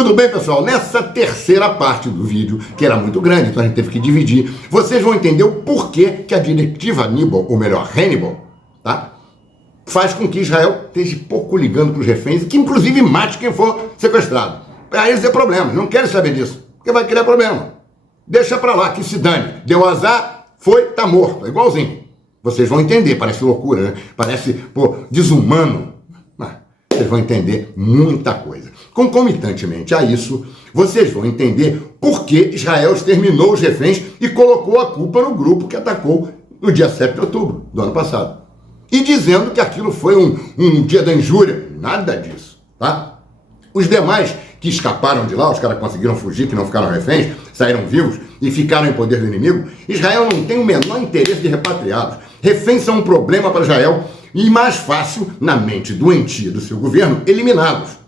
Tudo bem, pessoal? Nessa terceira parte do vídeo, que era muito grande, então a gente teve que dividir, vocês vão entender o porquê que a diretiva Aníbal, ou melhor, Hannibal, tá? Faz com que Israel esteja pouco ligando para os reféns e que inclusive mate quem for sequestrado. Para eles é problema, eles não querem saber disso, porque vai criar problema. Deixa pra lá, que se dane. Deu azar, foi, tá morto, é igualzinho. Vocês vão entender, parece loucura, né? Parece, desumano. Mas vocês vão entender muita coisa. Concomitantemente a isso, vocês vão entender por que Israel exterminou os reféns e colocou a culpa no grupo que atacou no dia 7 de outubro do ano passado. E dizendo que aquilo foi um dia da injúria. Nada disso, tá? Os demais que escaparam de lá, os caras conseguiram fugir, que não ficaram reféns, saíram vivos e ficaram em poder do inimigo, Israel não tem o menor interesse de repatriá-los. Reféns são um problema para Israel e mais fácil, na mente doentia do seu governo, eliminá-los.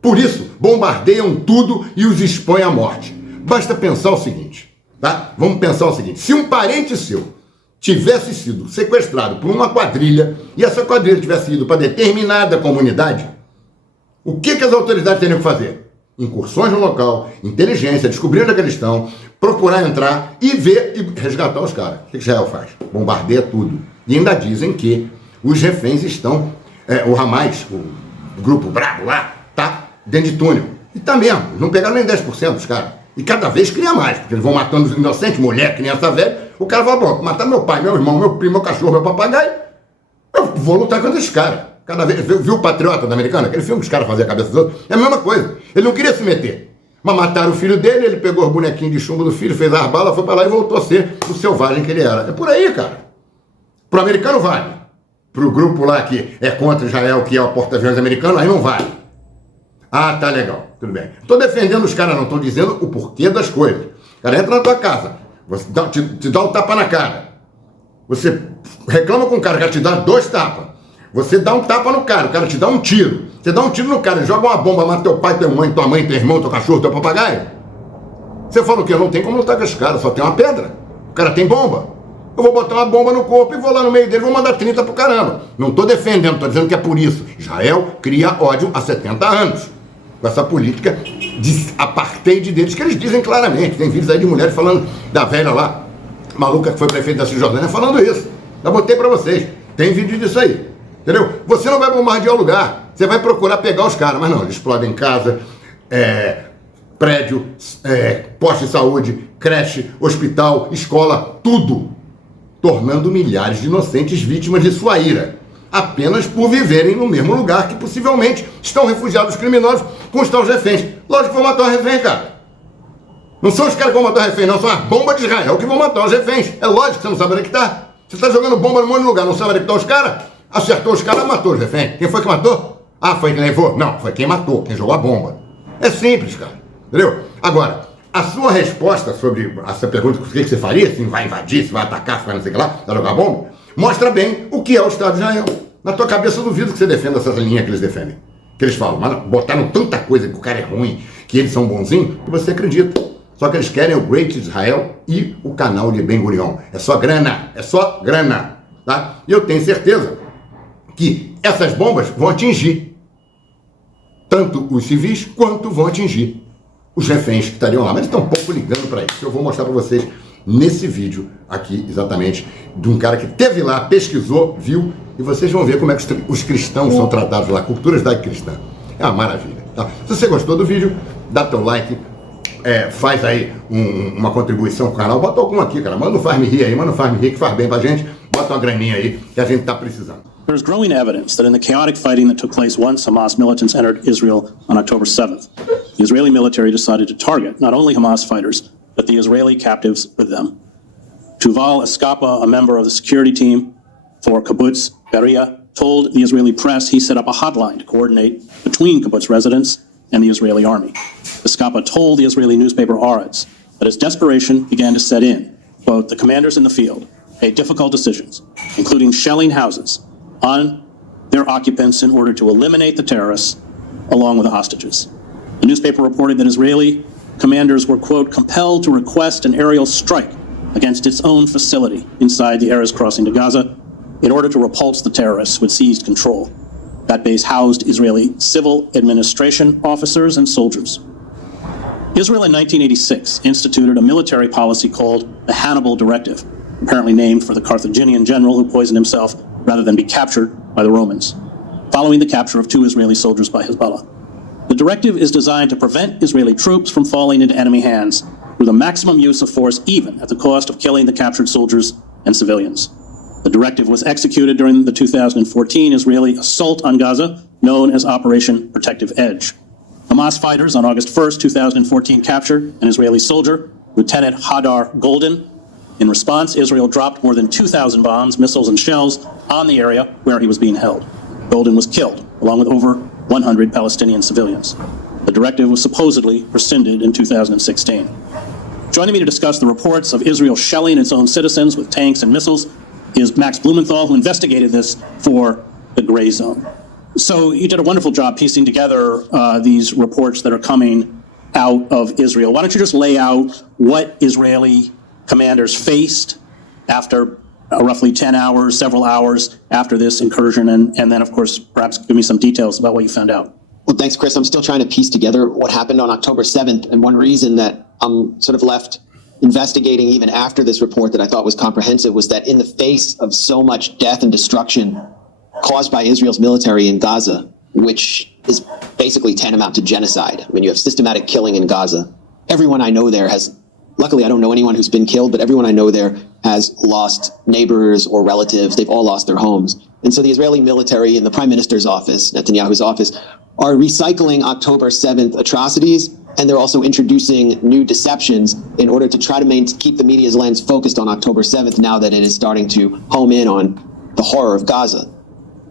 Por isso, bombardeiam tudo e os expõem à morte. Basta pensar o seguinte, tá? Vamos pensar o seguinte, se um parente seu tivesse sido sequestrado por uma quadrilha e essa quadrilha tivesse ido para determinada comunidade, o que as autoridades teriam que fazer? Incursões no local, inteligência, descobrir onde eles estão, procurar entrar e ver e resgatar os caras. O que Israel faz? Bombardeia tudo. E ainda dizem que os reféns estão, o Hamas, o grupo brabo lá, tá dentro de túnel. E tá mesmo, não pegaram nem 10% dos caras. E cada vez cria mais, porque eles vão matando os inocentes, mulher, criança velha. O cara vai, bom, matar meu pai, meu irmão, meu primo, meu cachorro, meu papagaio. Eu vou lutar contra esses caras. Cada vez, viu o Patriota da Americana? Aquele filme que os caras faziam a cabeça dos outros? É a mesma coisa. Ele não queria se meter. Mas mataram o filho dele, ele pegou os bonequinhos de chumbo do filho, fez as balas, foi pra lá e voltou a ser o selvagem que ele era. É por aí, cara. Pro americano vale. Pro grupo lá que é contra Israel, que é o porta-aviões americano, aí não vale. Ah, tá legal. Tudo bem. Tô defendendo os caras, não. Tô dizendo o porquê das coisas. O cara entra na tua casa, você te dá um tapa na cara. Você reclama com o cara, te dá 2 tapas. Você dá um tapa no cara, o cara te dá um tiro. Você dá um tiro no cara, ele joga uma bomba, mata teu pai, tua mãe, teu irmão, teu cachorro, teu papagaio. Você fala o quê? Não tem como lutar com esse cara, só tem uma pedra. O cara tem bomba. Eu vou botar uma bomba no corpo e vou lá no meio dele, vou mandar 30 pro caramba. Não tô defendendo, tô dizendo que é por isso. Israel cria ódio há 70 anos. Com essa política de apartheid deles, que eles dizem claramente. Tem vídeos aí de mulheres falando da velha lá, maluca que foi prefeita da Cisjordânia, falando isso. Já botei pra vocês. Tem vídeo disso aí. Entendeu? Você não vai bombardear o lugar, você vai procurar pegar os caras, mas não, eles explodem casa, prédio, posto de saúde, creche, hospital, escola, tudo, tornando milhares de inocentes vítimas de sua ira, apenas por viverem no mesmo lugar que possivelmente estão refugiados criminosos com os tais reféns. Lógico que vão matar os reféns, cara. Não são os caras que vão matar os reféns, não, são as bombas de Israel que vão matar os reféns. É lógico que você não sabe onde é que tá. Você está jogando bomba no monte de lugar, não sabe onde é que estão os caras? Acertou os caras, matou os reféns. Quem foi que matou? Ah, foi quem levou? Não, foi quem matou, quem jogou a bomba. É simples, cara. Entendeu? Agora, a sua resposta sobre essa pergunta, o que você faria, se vai invadir, se vai atacar, se vai não sei o que lá, vai jogar bomba, mostra bem o que é o Estado de Israel. Na tua cabeça eu duvido que você defenda essas linhas que eles defendem. Que eles falam, mas botaram tanta coisa que o cara é ruim, que eles são bonzinhos, que você acredita. Só que eles querem o Great Israel e o canal de Ben Gurion. É só grana, tá? E eu tenho certeza que essas bombas vão atingir tanto os civis quanto vão atingir os reféns que estariam lá. Mas eles estão um pouco ligando para isso. Eu vou mostrar para vocês nesse vídeo aqui, exatamente, de um cara que esteve lá, pesquisou, viu, e vocês vão ver como é que os cristãos são tratados lá, cultura judaico-cristã. É uma maravilha. Tá? Se você gostou do vídeo, dá teu like, faz aí uma contribuição com o canal, bota algum aqui, cara. Manda um faz-me rir aí, manda um faz-me rir que faz bem pra gente. Bota uma graninha aí que a gente tá precisando. There's growing evidence that in the chaotic fighting that took place once Hamas militants entered Israel on October 7th, the Israeli military decided to target not only Hamas fighters, but the Israeli captives with them. Tuval Eskapa, a member of the security team for Kibbutz Beria, told the Israeli press he set up a hotline to coordinate between kibbutz residents and the Israeli army. Eskapa told the Israeli newspaper Haaretz that as desperation began to set in, quote, the commanders in the field made difficult decisions, including shelling houses on their occupants in order to eliminate the terrorists along with the hostages. The newspaper reported that Israeli commanders were, quote, compelled to request an aerial strike against its own facility inside the Erez crossing to Gaza in order to repulse the terrorists who had seized control. That base housed Israeli civil administration officers and soldiers. Israel in 1986 instituted a military policy called the Hannibal Directive, apparently named for the Carthaginian general who poisoned himself rather than be captured by the Romans, following the capture of 2 Israeli soldiers by Hezbollah. The directive is designed to prevent Israeli troops from falling into enemy hands through the maximum use of force, even at the cost of killing the captured soldiers and civilians. The directive was executed during the 2014 Israeli assault on Gaza, known as Operation Protective Edge. Hamas fighters on August 1st, 2014 captured an Israeli soldier, Lieutenant Hadar Golden. In response, Israel dropped more than 2,000 bombs, missiles, and shells on the area where he was being held. Golden was killed, along with over 100 Palestinian civilians. The directive was supposedly rescinded in 2016. Joining me to discuss the reports of Israel shelling its own citizens with tanks and missiles is Max Blumenthal, who investigated this for the Gray Zone. So you did a wonderful job piecing together these reports that are coming out of Israel. Why don't you just lay out what Israeli commanders faced after roughly 10 hours, several hours after this incursion, and then, of course, perhaps give me some details about what you found out. Well, thanks, Chris. I'm still trying to piece together what happened on October 7th, and one reason that I'm sort of left investigating even after this report that I thought was comprehensive was that in the face of so much death and destruction caused by Israel's military in Gaza, which is basically tantamount to genocide. I mean, you have systematic killing in Gaza. Everyone I know there has, luckily I don't know anyone who's been killed, but everyone I know there has lost neighbors or relatives. They've all lost their homes. And so the Israeli military and the Prime Minister's office, Netanyahu's office, are recycling October 7th atrocities, and they're also introducing new deceptions in order to try to keep the media's lens focused on October 7th now that it is starting to home in on the horror of Gaza.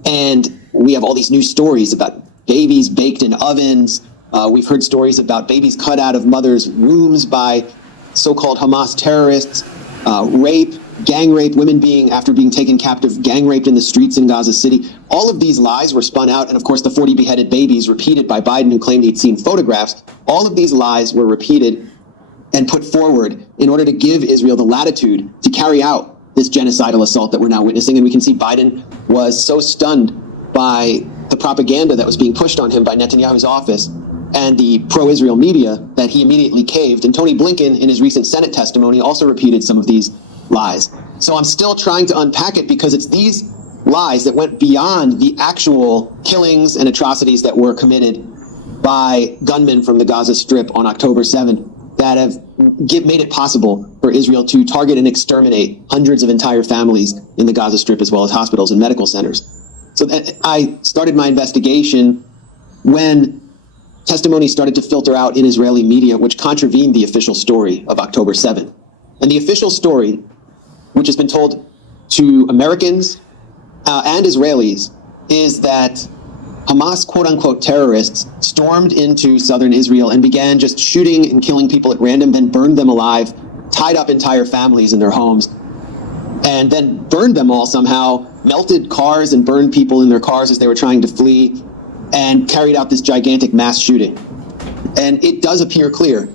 And we have all these new stories about babies baked in ovens. We've heard stories about babies cut out of mothers' wombs by so-called Hamas terrorists, rape, gang rape, women after being taken captive, gang raped in the streets in Gaza City. All of these lies were spun out. And of course, the 40 beheaded babies repeated by Biden, who claimed he'd seen photographs. All of these lies were repeated and put forward in order to give Israel the latitude to carry out this genocidal assault that we're now witnessing. And we can see Biden was so stunned by the propaganda that was being pushed on him by Netanyahu's office and the pro-Israel media that he immediately caved. And Tony Blinken, in his recent Senate testimony, also repeated some of these lies. So I'm still trying to unpack it because it's these lies that went beyond the actual killings and atrocities that were committed by gunmen from the Gaza Strip on October 7th that have made it possible for Israel to target and exterminate hundreds of entire families in the Gaza Strip, as well as hospitals and medical centers. So I started my investigation when testimony started to filter out in Israeli media, which contravened the official story of October 7th. And the official story, which has been told to Americans and Israelis, is that Hamas, quote-unquote, terrorists stormed into southern Israel and began just shooting and killing people at random, then burned them alive, tied up entire families in their homes, and then burned them all somehow, melted cars and burned people in their cars as they were trying to flee, and carried out this gigantic mass shooting. And it does appear clear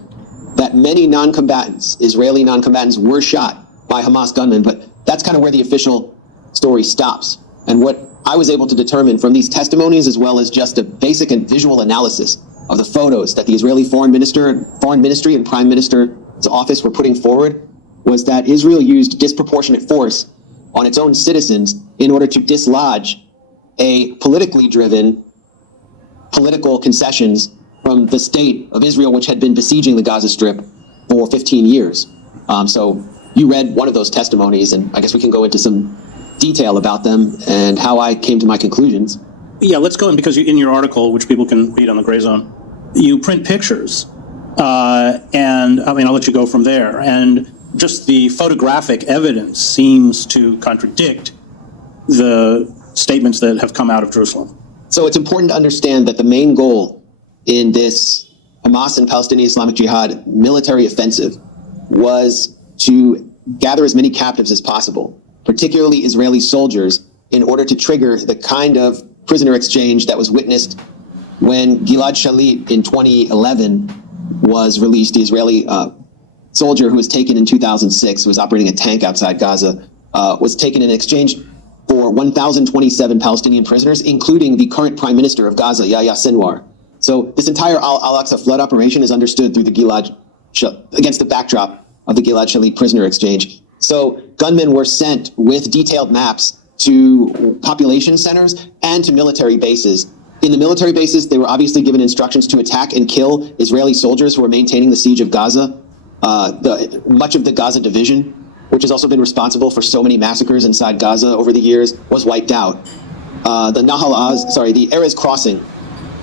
that many non-combatants, Israeli non-combatants, were shot by Hamas gunmen, but that's kind of where the official story stops. And what I was able to determine from these testimonies, as well as just a basic and visual analysis of the photos that the Israeli Foreign Ministry and Prime Minister's office were putting forward, was that Israel used disproportionate force on its own citizens in order to dislodge a politically driven political concessions from the state of Israel, which had been besieging the Gaza Strip for 15 years. So you read one of those testimonies, and I guess we can go into some detail about them and how I came to my conclusions. Yeah, let's go in, because in your article, which people can read on the Gray Zone, you print pictures, and I mean, I'll let you go from there. And just the photographic evidence seems to contradict the statements that have come out of Jerusalem. So it's important to understand that the main goal in this Hamas and Palestinian Islamic Jihad military offensive was to gather as many captives as possible, particularly Israeli soldiers, in order to trigger the kind of prisoner exchange that was witnessed when Gilad Shalit in 2011 was released. The Israeli soldier who was taken in 2006, who was operating a tank outside Gaza, was taken in exchange for 1,027 Palestinian prisoners, including the current prime minister of Gaza, Yahya Sinwar. So this entire Al-Aqsa flood operation is understood through the against the backdrop of the Gilad Shalit prisoner exchange. So gunmen were sent with detailed maps to population centers and to military bases. In the military bases, they were obviously given instructions to attack and kill Israeli soldiers who were maintaining the siege of Gaza. Much of the Gaza division, which has also been responsible for so many massacres inside Gaza over the years, was wiped out. The the Erez crossing,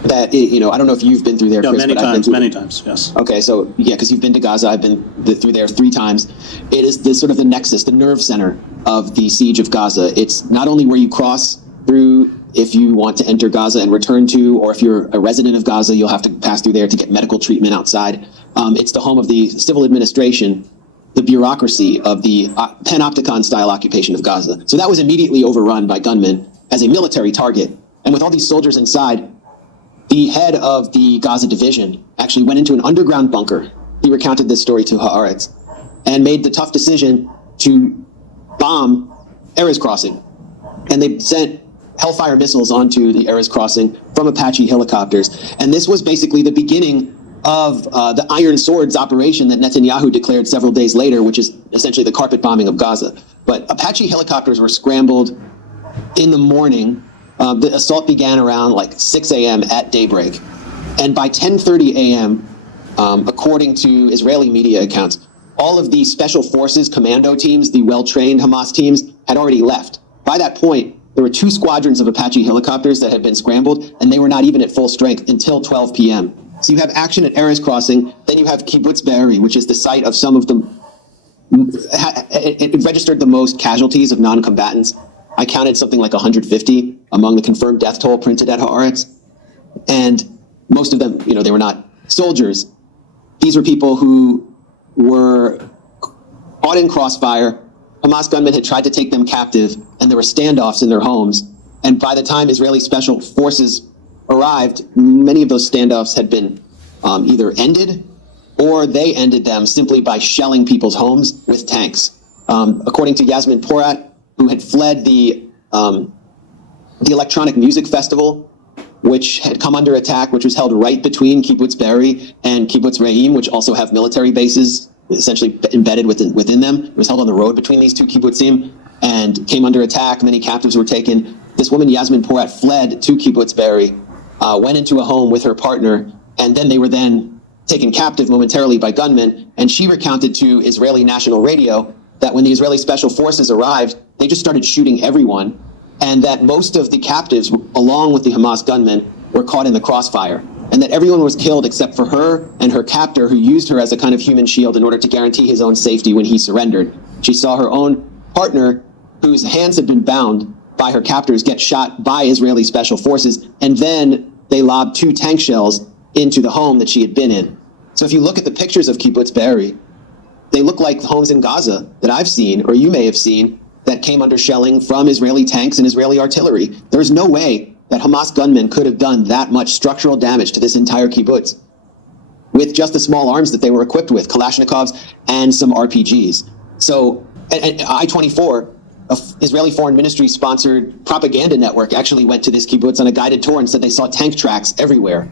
that, I don't know if you've been through there, Yeah, Chris, many times, yes. Okay, so yeah, because you've been to Gaza, I've been through there 3 times. It is the sort of the nexus, the nerve center of the siege of Gaza. It's not only where you cross through if you want to enter Gaza and return to, or if you're a resident of Gaza, you'll have to pass through there to get medical treatment outside. It's the home of the civil administration, the bureaucracy of the panopticon-style occupation of Gaza. So that was immediately overrun by gunmen as a military target. And with all these soldiers inside, the head of the Gaza division actually went into an underground bunker. He recounted this story to Haaretz and made the tough decision to bomb Erez Crossing. And they sent Hellfire missiles onto the Erez Crossing from Apache helicopters. And this was basically the beginning of the Iron Swords operation that Netanyahu declared several days later, which is essentially the carpet bombing of Gaza. But Apache helicopters were scrambled in the morning. The assault began around like 6 a.m. at daybreak. And by 10:30 a.m., according to Israeli media accounts, all of the special forces commando teams, the well-trained Hamas teams, had already left. By that point, there were 2 squadrons of Apache helicopters that had been scrambled, and they were not even at full strength until 12 p.m. So you have action at Erez Crossing, then you have Kibbutz Be'eri, which is the site of some of the, it registered the most casualties of non-combatants. I counted something like 150 among the confirmed death toll printed at Haaretz. And most of them, they were not soldiers. These were people who were caught in crossfire. Hamas gunmen had tried to take them captive, and there were standoffs in their homes. And by the time Israeli special forces arrived, many of those standoffs had been either ended, or they ended them simply by shelling people's homes with tanks. According to Yasmin Porat, who had fled the electronic music festival, which had come under attack, which was held right between Kibbutz Be'eri and Kibbutz Re'im, which also have military bases essentially embedded within them. It was held on the road between these 2 kibbutzim and came under attack. Many captives were taken. This woman, Yasmin Porat, fled to Kibbutz Be'eri, went into a home with her partner, and then they were then taken captive momentarily by gunmen. And she recounted to Israeli national radio that when the Israeli special forces arrived, they just started shooting everyone, and that most of the captives, along with the Hamas gunmen, were caught in the crossfire, and that everyone was killed except for her and her captor, who used her as a kind of human shield in order to guarantee his own safety when he surrendered. She saw her own partner, whose hands had been bound by her captors, get shot by Israeli special forces, and then they lobbed 2 tank shells into the home that she had been in. So if you look at the pictures of Kibbutz Be'eri, they look like the homes in Gaza that I've seen, or you may have seen, that came under shelling from Israeli tanks and Israeli artillery. There's no way that Hamas gunmen could have done that much structural damage to this entire kibbutz with just the small arms that they were equipped with, Kalashnikovs and some RPGs. So and I-24, an Israeli Foreign Ministry-sponsored propaganda network, actually went to this kibbutz on a guided tour and said they saw tank tracks everywhere.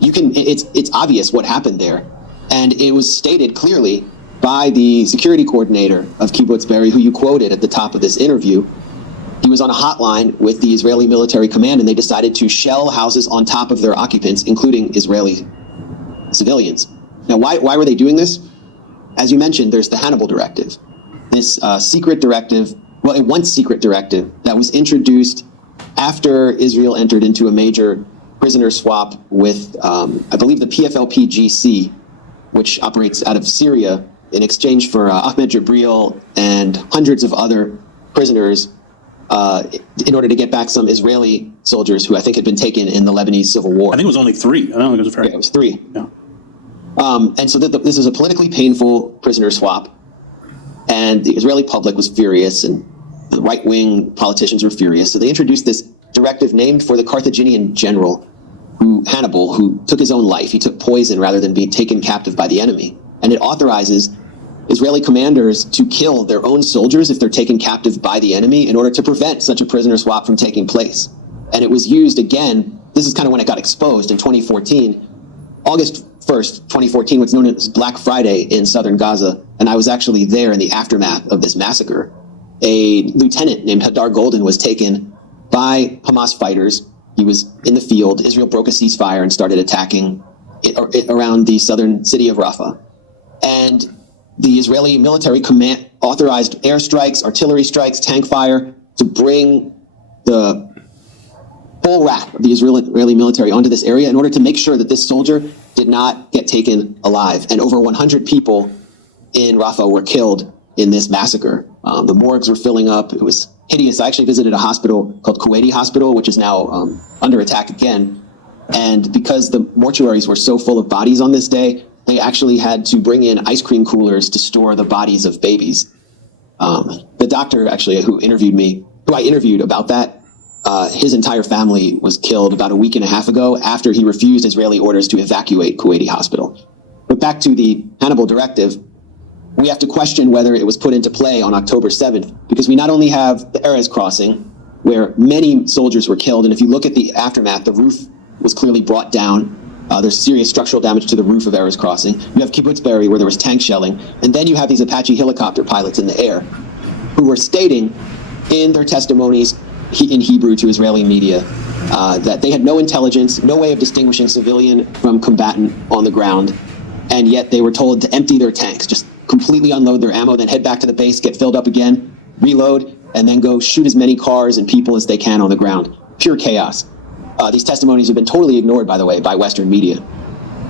It's obvious what happened there. And it was stated clearly by the security coordinator of Kibbutz Be'eri, who you quoted at the top of this interview. He was on a hotline with the Israeli military command, and they decided to shell houses on top of their occupants, including Israeli civilians. Now, why were they doing this? As you mentioned, there's the Hannibal Directive, this secret directive, well, a once secret directive that was introduced after Israel entered into a major prisoner swap with, I believe, the PFLP-GC, which operates out of Syria, in exchange for Ahmed Jibril and hundreds of other prisoners in order to get back some Israeli soldiers who I think had been taken in the Lebanese civil war. I think it was only 3. I don't think it was very. Yeah, it was 3. Yeah. And so this is a politically painful prisoner swap. And the Israeli public was furious, and the right-wing politicians were furious. So they introduced this directive named for the Carthaginian general, Hannibal, who took his own life. He took poison rather than being taken captive by the enemy. And it authorizes Israeli commanders to kill their own soldiers if they're taken captive by the enemy in order to prevent such a prisoner swap from taking place. And it was used again this is kind of when it got exposed in 2014. August 1st, 2014, what's known as Black Friday in southern Gaza, and I was actually there in the aftermath of this massacre. A lieutenant named Hadar Golden was taken by Hamas fighters. He was in the field. Israel broke a ceasefire and started attacking around the southern city of Rafah. And the Israeli military command authorized airstrikes, artillery strikes, tank fire to bring the full wrath of the Israeli military onto this area in order to make sure that this soldier did not get taken alive. And over 100 people in Rafah were killed in this massacre. The morgues were filling up. It was hideous. I actually visited a hospital called Kuwaiti Hospital, which is now under attack again. And because the mortuaries were so full of bodies on this day, they actually had to bring in ice cream coolers to store the bodies of babies. The doctor actually who I interviewed about that, his entire family was killed about a week and a half ago after he refused Israeli orders to evacuate Kuwaiti Hospital. But back to the Hannibal Directive, we have to question whether it was put into play on October 7th, because we not only have the Erez crossing, where many soldiers were killed, and if you look at the aftermath, the roof was clearly brought down. There's serious structural damage to the roof of Erez crossing. You have Kibbutz Be'eri, where there was tank shelling, and then you have these Apache helicopter pilots in the air who were stating in their testimonies in Hebrew to Israeli media that they had no intelligence, no way of distinguishing civilian from combatant on the ground, and yet they were told to empty their tanks, just completely unload their ammo, then head back to the base, get filled up again, reload, and then go shoot as many cars and people as they can on the ground. Pure chaos. These testimonies have been totally ignored, by the way, by Western media.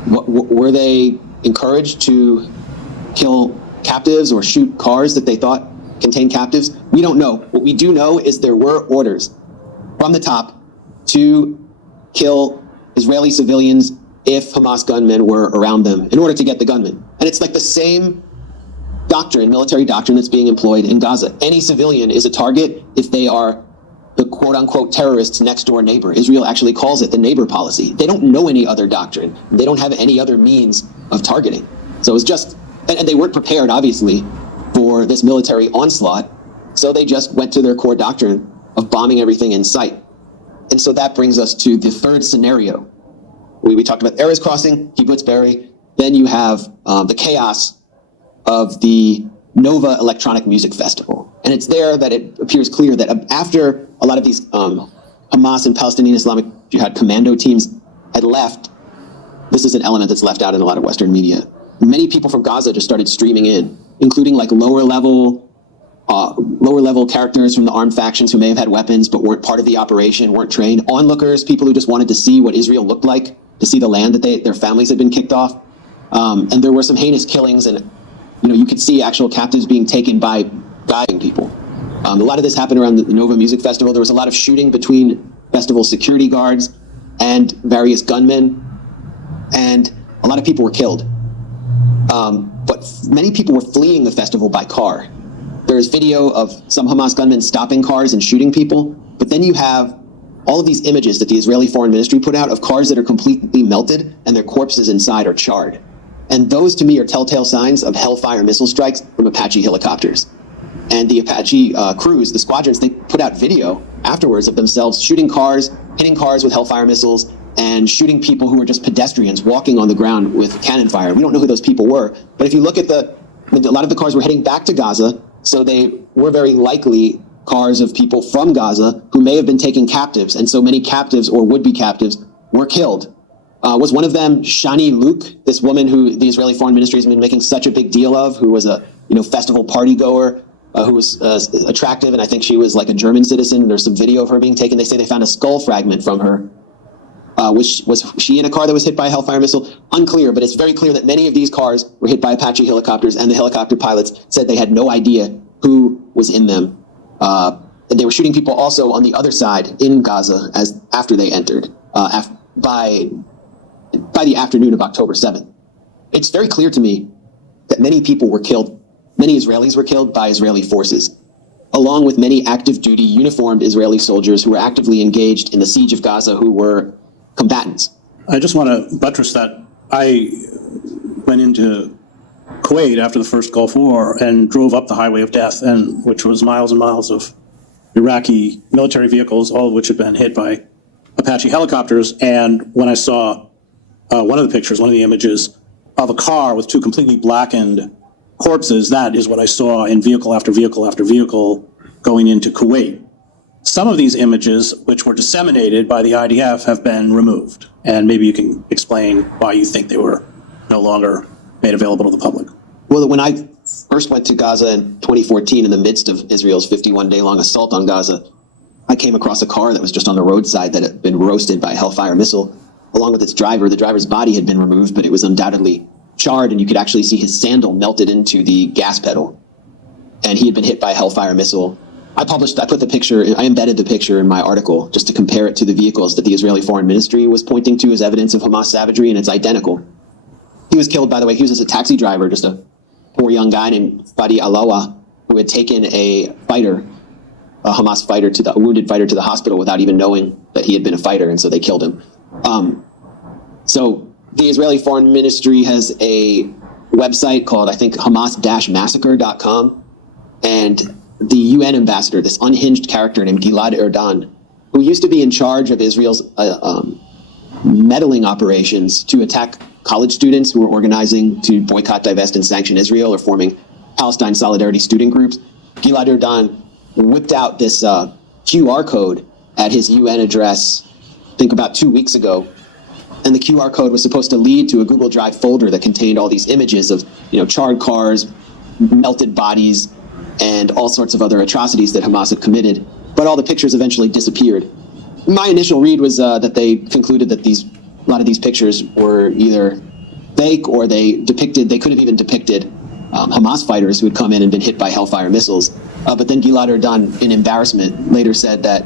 Were they encouraged to kill captives or shoot cars that they thought contained captives? We don't know. What we do know is there were orders from the top to kill Israeli civilians if Hamas gunmen were around them in order to get the gunmen. And it's like the same doctrine, military doctrine that's being employed in Gaza. Any civilian is a target if they are the quote-unquote terrorist's next-door neighbor. Israel actually calls it the neighbor policy. They don't know any other doctrine. They don't have any other means of targeting. So it was just, and they weren't prepared, obviously, for this military onslaught, so they just went to their core doctrine of bombing everything in sight. And so that brings us to the third scenario. We talked about Erez crossing, Kibbutz Be'eri, then you have the chaos of the Nova Electronic Music Festival. And it's there that it appears clear that after a lot of these Hamas and Palestinian Islamic Jihad commando teams had left, this is an element that's left out in a lot of Western media. Many people from Gaza just started streaming in, including like lower level characters from the armed factions who may have had weapons but weren't part of the operation, weren't trained, onlookers, people who just wanted to see what Israel looked like, to see the land that their families had been kicked off. And there were some heinous killings, and you could see actual captives being taken by dying people. A lot of this happened around the Nova Music Festival. There was a lot of shooting between festival security guards and various gunmen, and a lot of people were killed. But many people were fleeing the festival by car. There's video of some Hamas gunmen stopping cars and shooting people, but then you have all of these images that the Israeli Foreign Ministry put out of cars that are completely melted and their corpses inside are charred. And those, to me, are telltale signs of Hellfire missile strikes from Apache helicopters. And the Apache crews, the squadrons, they put out video afterwards of themselves shooting cars, hitting cars with Hellfire missiles, and shooting people who were just pedestrians walking on the ground with cannon fire. We don't know who those people were, but if you look at a lot of the cars were heading back to Gaza, so they were very likely cars of people from Gaza who may have been taken captives, and so many captives or would-be captives were killed. Was one of them Shani Luke, this woman who the Israeli Foreign Ministry has been making such a big deal of, who was a festival party goer, who was attractive, and I think she was like a German citizen. There's some video of her being taken. They say they found a skull fragment from her. Was she in a car that was hit by a Hellfire missile? Unclear, but it's very clear that many of these cars were hit by Apache helicopters, and the helicopter pilots said they had no idea who was in them. And they were shooting people also on the other side in Gaza after they entered, by the afternoon of October 7th. It's very clear to me that many people were killed, many Israelis were killed by Israeli forces, along with many active duty uniformed Israeli soldiers who were actively engaged in the siege of Gaza, who were combatants. I just want to buttress that. I went into Kuwait after the first Gulf War and drove up the Highway of Death, which was miles and miles of Iraqi military vehicles, all of which had been hit by Apache helicopters. And when I saw one of the pictures, one of the images of a car with two completely blackened corpses, that is what I saw in vehicle after vehicle after vehicle going into Kuwait. Some of these images, which were disseminated by the IDF, have been removed. And maybe you can explain why you think they were no longer made available to the public. Well, when I first went to Gaza in 2014, in the midst of Israel's 51-day-long assault on Gaza, I came across a car that was just on the roadside that had been roasted by a Hellfire missile, along with its driver. The driver's body had been removed, but it was undoubtedly charred, and you could actually see his sandal melted into the gas pedal. And he had been hit by a Hellfire missile. I embedded the picture in my article just to compare it to the vehicles that the Israeli Foreign Ministry was pointing to as evidence of Hamas savagery, and it's identical. He was killed, by the way. He was just a taxi driver, just a poor young guy named Fadi Alawa, who had taken a Hamas fighter, a wounded fighter, to the hospital without even knowing that he had been a fighter, and so they killed him. So the Israeli Foreign Ministry has a website called, I think, Hamas-massacre.com, and the UN ambassador, this unhinged character named Gilad Erdan, who used to be in charge of Israel's meddling operations to attack college students who were organizing to boycott, divest, and sanction Israel, or forming Palestine Solidarity student groups. Gilad Erdan whipped out this QR code at his UN address, I think about 2 weeks ago. And the QR code was supposed to lead to a Google Drive folder that contained all these images of, charred cars, melted bodies, and all sorts of other atrocities that Hamas had committed. But all the pictures eventually disappeared. My initial read was that they concluded that a lot of these pictures were either fake, or they could have even depicted Hamas fighters who had come in and been hit by Hellfire missiles. But then Gilad Erdan, in embarrassment, later said that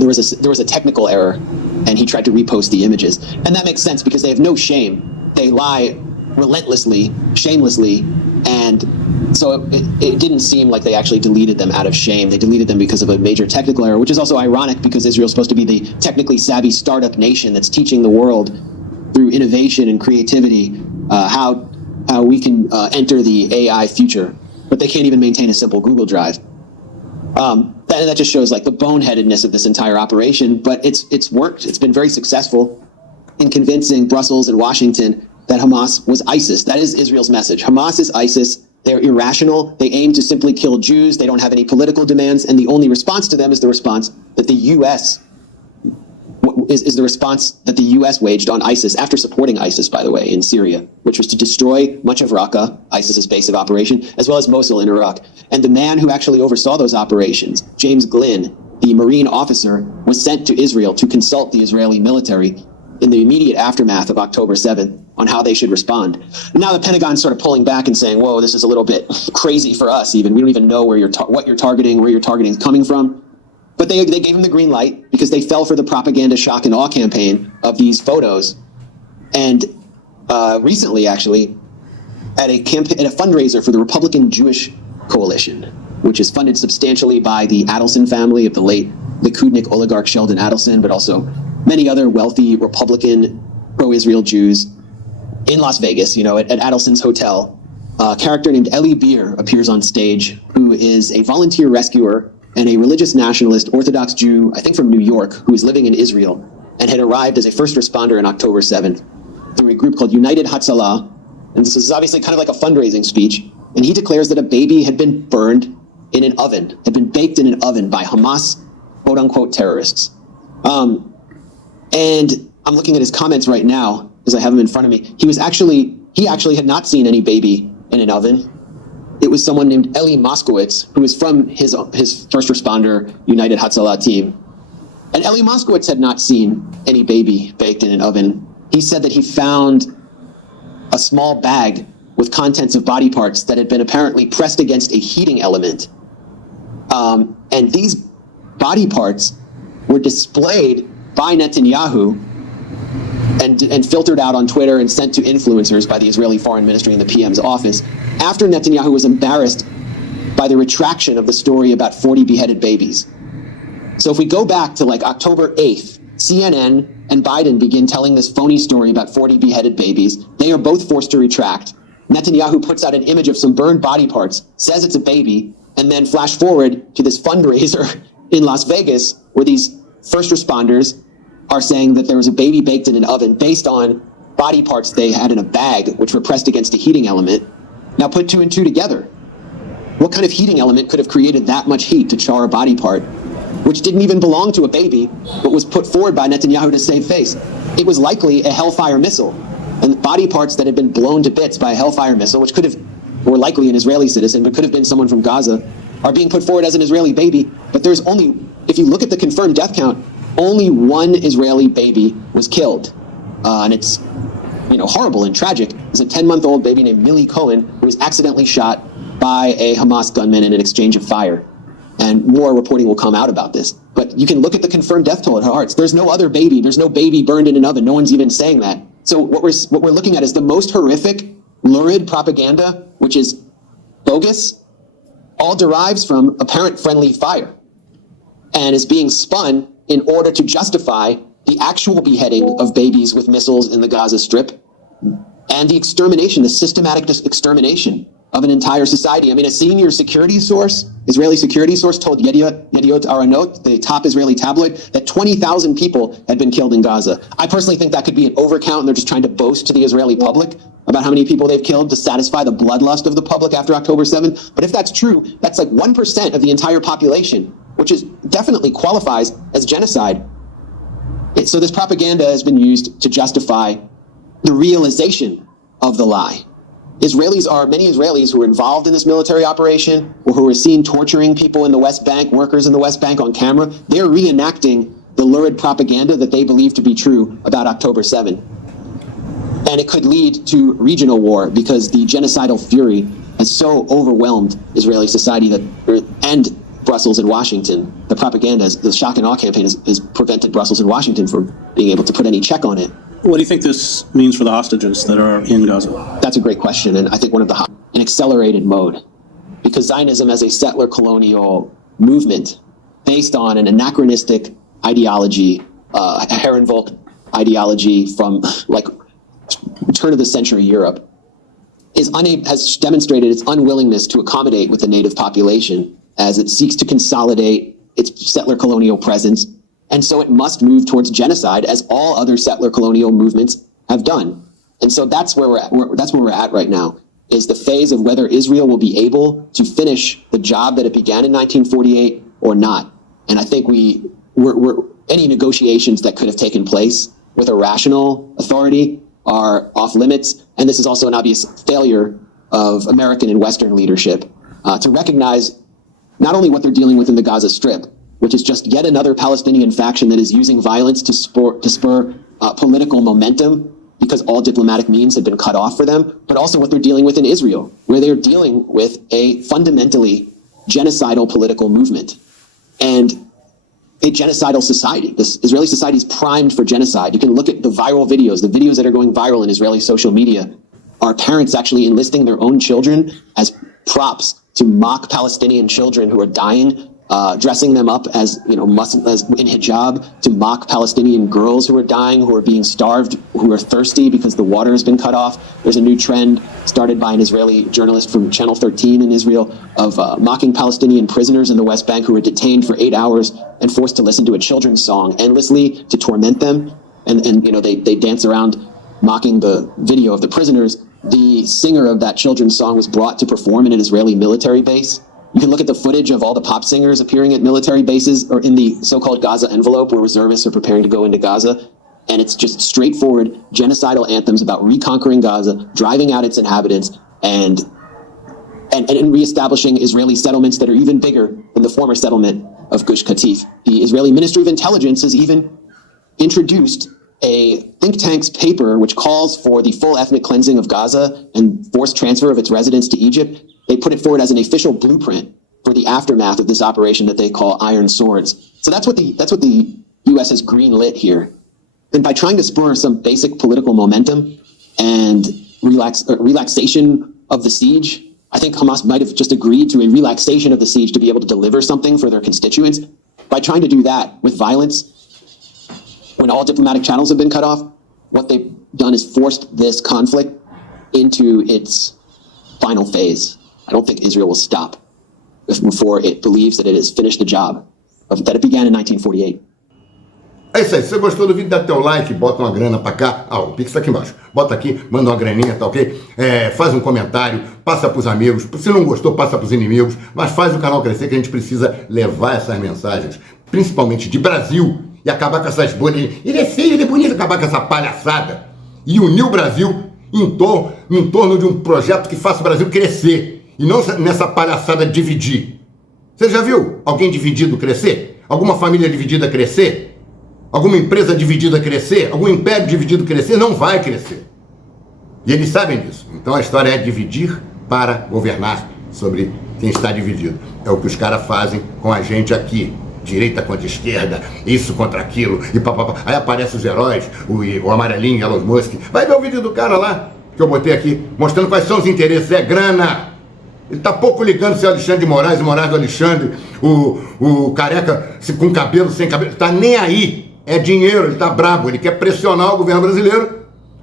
there was a technical error, and he tried to repost the images. And that makes sense because they have no shame. They lie relentlessly, shamelessly, and so it didn't seem like they actually deleted them out of shame. They deleted them because of a major technical error, which is also ironic because Israel's supposed to be the technically savvy startup nation that's teaching the world through innovation and creativity how we can enter the AI future. But they can't even maintain a simple Google Drive. That just shows like the boneheadedness of this entire operation, but it's worked. It's been very successful in convincing Brussels and Washington that Hamas was ISIS. That is Israel's message. Hamas is ISIS. They're irrational. They aim to simply kill Jews. They don't have any political demands, and the only response to them is the response that the U.S. waged on ISIS after supporting ISIS, by the way, in Syria, which was to destroy much of Raqqa, ISIS's base of operation, as well as Mosul in Iraq. And the man who actually oversaw those operations, James Glynn, the Marine officer, was sent to Israel to consult the Israeli military in the immediate aftermath of October 7th on how they should respond. And now the Pentagon's sort of pulling back and saying, whoa, this is a little bit crazy for us even. We don't even know what you're targeting, where your targeting is coming from. But they gave him the green light because they fell for the propaganda shock and awe campaign of these photos. And recently, actually, at a fundraiser for the Republican Jewish Coalition, which is funded substantially by the Adelson family of the late Likudnik oligarch Sheldon Adelson, but also many other wealthy Republican pro-Israel Jews in Las Vegas, at Adelson's hotel, a character named Eli Beer appears on stage, who is a volunteer rescuer and a religious nationalist Orthodox Jew, I think from New York, who is living in Israel and had arrived as a first responder on October 7th through a group called United Hatzalah. And this is obviously kind of like a fundraising speech. And he declares that a baby had been burned in an oven, had been baked in an oven by Hamas, quote unquote, terrorists. And I'm looking at his comments right now because I have them in front of me. He actually had not seen any baby in an oven. It was someone named Eli Moskowitz, who is from his first responder United Hatzalah team. And Eli Moskowitz had not seen any baby baked in an oven. He said that he found a small bag with contents of body parts that had been apparently pressed against a heating element. And these body parts were displayed by Netanyahu and filtered out on Twitter and sent to influencers by the Israeli Foreign Ministry and the PM's office after Netanyahu was embarrassed by the retraction of the story about 40 beheaded babies. So if we go back to like October 8th, CNN and Biden begin telling this phony story about 40 beheaded babies. They are both forced to retract. Netanyahu puts out an image of some burned body parts, says it's a baby, and then flash forward to this fundraiser in Las Vegas where these first responders are saying that there was a baby baked in an oven based on body parts they had in a bag, which were pressed against a heating element. Now put two and two together. What kind of heating element could have created that much heat to char a body part, which didn't even belong to a baby, but was put forward by Netanyahu to save face? It was likely a Hellfire missile. And body parts that had been blown to bits by a Hellfire missile, which could have, or likely an Israeli citizen, but could have been someone from Gaza, are being put forward as an Israeli baby. But there's only, if you look at the confirmed death count, only one Israeli baby was killed. And it's, horrible and tragic. There's a 10-month-old baby named Millie Cohen who was accidentally shot by a Hamas gunman in an exchange of fire. And more reporting will come out about this. But you can look at the confirmed death toll at Haaretz. There's no other baby. There's no baby burned in an oven. No one's even saying that. So what we're looking at is the most horrific, lurid propaganda, which is bogus, all derives from apparent friendly fire and is being spun in order to justify the actual beheading of babies with missiles in the Gaza Strip and the extermination, the systematic extermination of an entire society. I mean, a senior security source, Israeli security source, told Yediot Aharonot, the top Israeli tabloid, that 20,000 people had been killed in Gaza. I personally think that could be an overcount, and they're just trying to boast to the Israeli public about how many people they've killed to satisfy the bloodlust of the public after October 7th. But if that's true, that's like 1% of the entire population, which is definitely qualifies as genocide. So this propaganda has been used to justify the realization of the lie. Many Israelis who were involved in this military operation or who were seen torturing people in the West Bank, workers in the West Bank on camera, they're reenacting the lurid propaganda that they believe to be true about October 7th. And it could lead to regional war because the genocidal fury has so overwhelmed Israeli society and Brussels and Washington. The propaganda, the shock and awe campaign has prevented Brussels and Washington from being able to put any check on it. What do you think this means for the hostages that are in Gaza? That's a great question, and I think an accelerated mode, because Zionism as a settler colonial movement based on an anachronistic ideology, a Herrenvolk ideology from turn of the century Europe, has demonstrated its unwillingness to accommodate with the native population as it seeks to consolidate its settler colonial presence. And so it must move towards genocide, as all other settler colonial movements have done. And so that's where we're at right now, is the phase of whether Israel will be able to finish the job that it began in 1948 or not. And I think any negotiations that could have taken place with a rational authority are off limits. And this is also an obvious failure of American and Western leadership to recognize not only what they're dealing with in the Gaza Strip, which is just yet another Palestinian faction that is using violence to spur political momentum because all diplomatic means have been cut off for them, but also what they're dealing with in Israel, where they're dealing with a fundamentally genocidal political movement and a genocidal society. This Israeli society is primed for genocide. You can look at the viral videos, the videos that are going viral in Israeli social media, are parents actually enlisting their own children as props to mock Palestinian children who are dying, dressing them up as in hijab to mock Palestinian girls who are dying, who are being starved, who are thirsty because the water has been cut off. There's a new trend started by an Israeli journalist from Channel 13 in Israel of mocking Palestinian prisoners in the West Bank who were detained for 8 hours and forced to listen to a children's song endlessly to torment them. And they dance around mocking the video of the prisoners. The singer of that children's song was brought to perform in an Israeli military base. You can look at the footage of all the pop singers appearing at military bases or in the so-called Gaza envelope where reservists are preparing to go into Gaza. And it's just straightforward genocidal anthems about reconquering Gaza, driving out its inhabitants, and reestablishing Israeli settlements that are even bigger than the former settlement of Gush Katif. The Israeli Ministry of Intelligence has even introduced a think tank's paper which calls for the full ethnic cleansing of Gaza and forced transfer of its residents to Egypt. They put it forward as an official blueprint for the aftermath of this operation that they call Iron Swords. So that's what the U.S. has greenlit here. And by trying to spur some basic political momentum and relaxation of the siege, I think Hamas might have just agreed to a relaxation of the siege to be able to deliver something for their constituents. By trying to do that with violence, when all diplomatic channels have been cut off, what they've done is forced this conflict into its final phase. I don't think Israel will stop before it believes that it has finished the job that it began in 1948. É isso aí, se você gostou do vídeo, dá teu like, bota uma grana pra cá. O Pix tá aqui embaixo. Bota aqui, manda uma graninha, tá ok? Faz um comentário, passa pros amigos. Se não gostou, passa pros inimigos. Mas faz o canal crescer, que a gente precisa levar essas mensagens, principalmente de Brasil, e acabar com essas bolhas. Ele é feio, ele é bonito, acabar com essa palhaçada. E unir o Brasil em torno de um projeto que faça o Brasil crescer. E não nessa palhaçada de dividir. Você já viu alguém dividido crescer? Alguma família dividida crescer? Alguma empresa dividida crescer? Algum império dividido crescer? Não vai crescer. E eles sabem disso. Então a história é dividir para governar sobre quem está dividido. É o que os caras fazem com a gente aqui. Direita contra esquerda, isso contra aquilo, e papapá. Aí aparecem os heróis, o amarelinho, Elon Musk. Vai ver o vídeo do cara lá, que eu botei aqui, mostrando quais são os interesses. É grana. Ele tá pouco ligando se é o Alexandre de Moraes, o Moraes do Alexandre, o careca com cabelo, sem cabelo. Tá nem aí. É dinheiro, ele tá brabo. Ele quer pressionar o governo brasileiro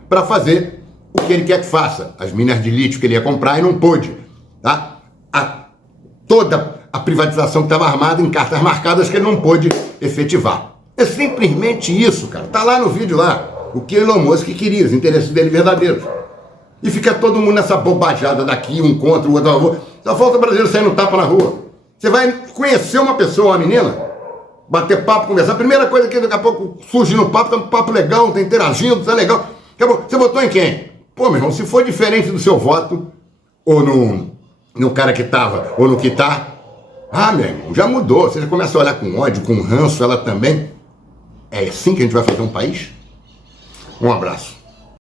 para fazer o que ele quer que faça. As minas de lítio que ele ia comprar e não pôde. Tá? Toda a privatização que estava armada em cartas marcadas que ele não pôde efetivar. É simplesmente isso, cara. Tá lá no vídeo lá. O que Elon Musk queria, os interesses dele verdadeiros. E fica todo mundo nessa bobajada daqui, um contra o outro. Só falta o brasileiro sair no tapa na rua. Você vai conhecer uma pessoa, uma menina, bater papo, conversar. A primeira coisa que daqui a pouco surge no papo, tá um papo legal, tá interagindo, tá legal. Você votou em quem? Pô, meu irmão, se for diferente do seu voto, ou no cara que tava, ou no que tá, meu irmão, já mudou. Você já começa a olhar com ódio, com ranço, ela também. É assim que a gente vai fazer um país? Um abraço.